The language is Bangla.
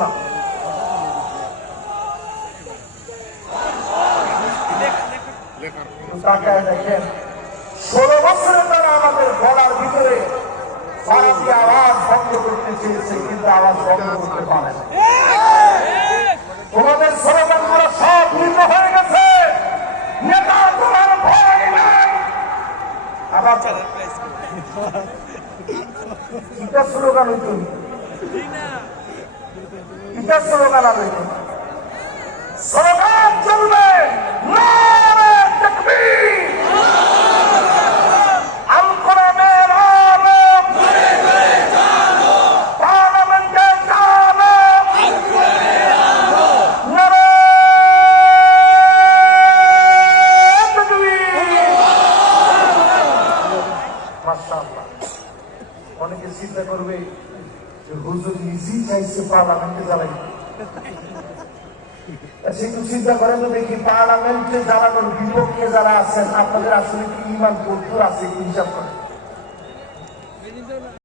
না। তাকায় দেখেন 16 বছরে তারা আমাদের গলার ভিতরে আওয়াজ বন্ধ করতে চেয়েছে, কিন্তু আওয়াজ বন্ধ করতে পারে না। তোমাদের স্লোগানগুলো সব বন্ধ হয়ে গেছে, নেতা তোমার ভয় নাই। আবার এটা স্লোগান হইতো, এটা স্লোগান হবে, স্লোগান চলবে নারে তাকবীর, আল কোরআনের আলম, পার্লামেন্টের আলম, নারে তাকবীর। মাশাআল্লাহ। অনেকে চিন্তা করবে যে হুজুর নিজেই চাইছে পার্লামেন্টে জ্বালাই, সেটু চিন্তা করেন তো দেখি পার্লামেন্টে জ্বালানোর বিপক্ষে যারা আছেন আপনাদের আসলে কি ঈমান কদ্দুর আছে হিসাব করেন।